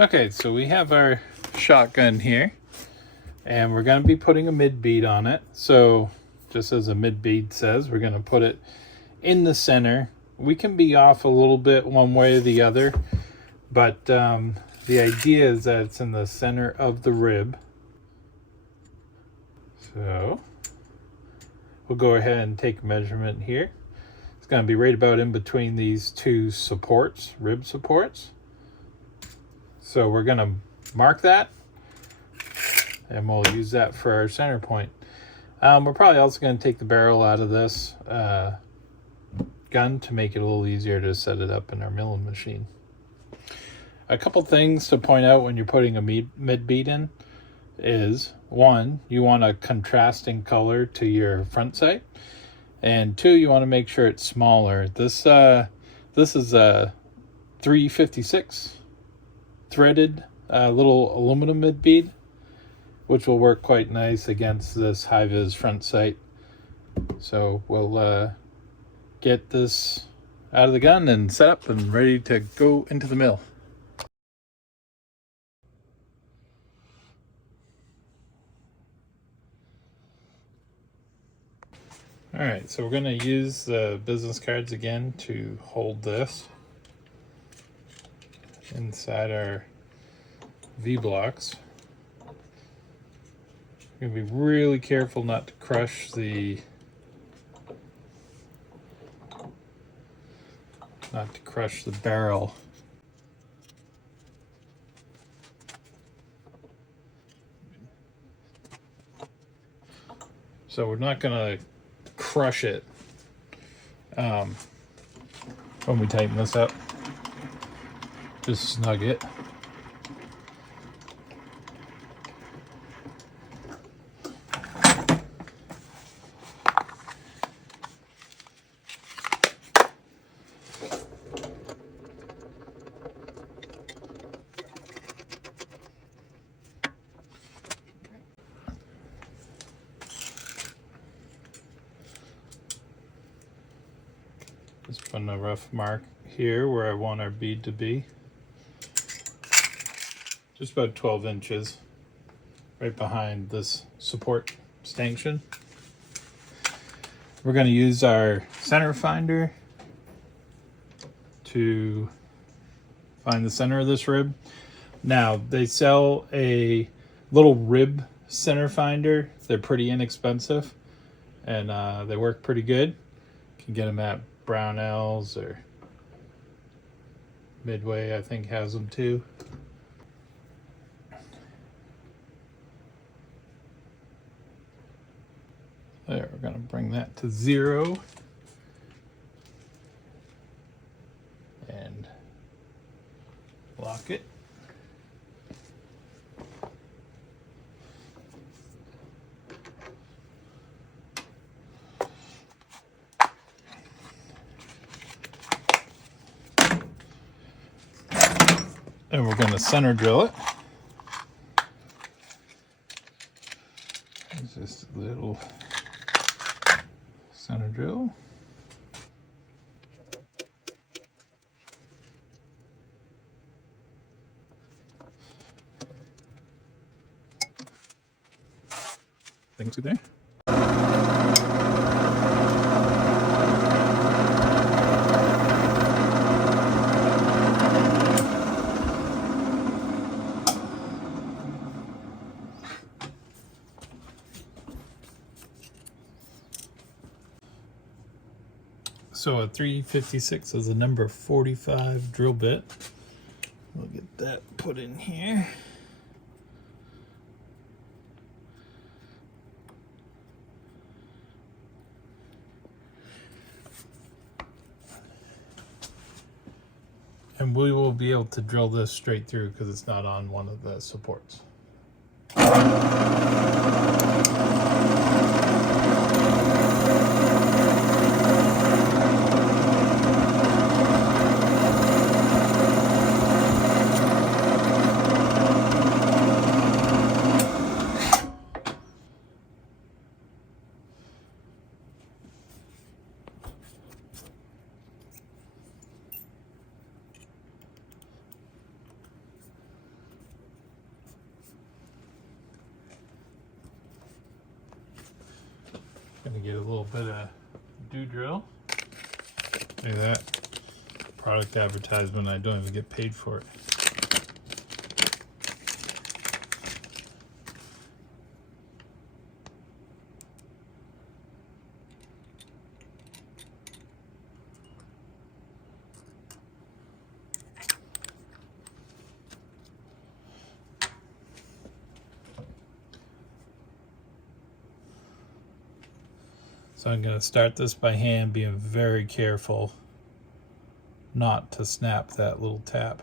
Okay, so we have our shotgun here, and we're going to be putting a mid bead on it. So just as a mid bead says, we're going to put it in the center. We can be off a little bit one way or the other, but the idea is that it's in the center of the rib. So we'll go ahead and take a measurement here. It's going to be right about in between these two supports, rib supports. So we're going to mark that, and we'll use that for our center point. We're probably also going to take the barrel out of this gun to make it a little easier to set it up in our milling machine. A couple things to point out when you're putting a mid bead in is, one, you want a contrasting color to your front sight, and two, you want to make sure it's smaller. This is a 356 threaded little aluminum mid bead, which will work quite nice against this high-vis front sight. So we'll get this out of the gun and set up and ready to go into the mill. All right, so we're going to use the business cards again to hold this inside our V-blocks. You're going to be really careful not to crush the barrel. So we're not going to crush it when we tighten this up. Just snug it. Just putting a rough mark here where I want our bead to be. Just about 12 inches right behind this support stanchion. We're going to use our center finder to find the center of this rib. Now, they sell a little rib center finder. They're pretty inexpensive, and they work pretty good. You can get them at Brownells, or Midway, I think, has them too. There, we're going to bring that to 0 and lock it. And we're going to center drill it. It's just a little center drill. Things are there. So a 356 is a number 45 drill bit. We'll get that put in here. And we will be able to drill this straight through because it's not on one of the supports. I get a little bit of dew drill. Look at that. Product advertisement, I don't even get paid for it. So I'm going to start this by hand, being very careful not to snap that little tap.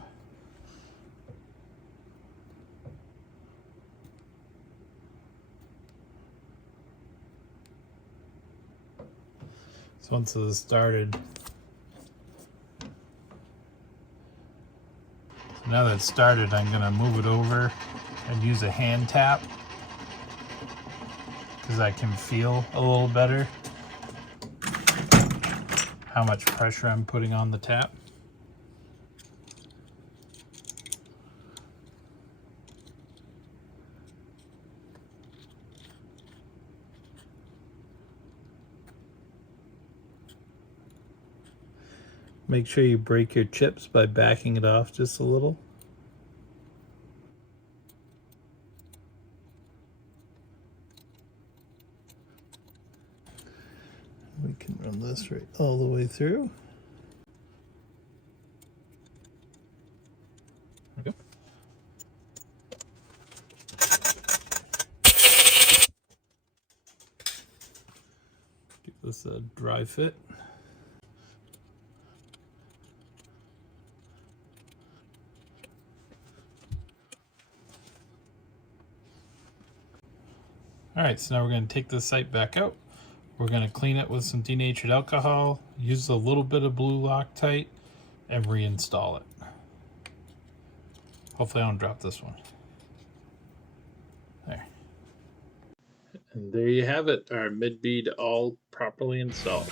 So once this is started, so now that it's started, I'm going to move it over and use a hand tap because I can feel a little better how much pressure I'm putting on the tap. Make sure you break your chips by backing it off just a little. We can run this right all the way through. There we go. Give this a dry fit. Alright, so now we're going to take this sight back out. We're going to clean it with some denatured alcohol, use a little bit of blue Loctite, and reinstall it. Hopefully I don't drop this one. There. And there you have it, our mid bead all properly installed.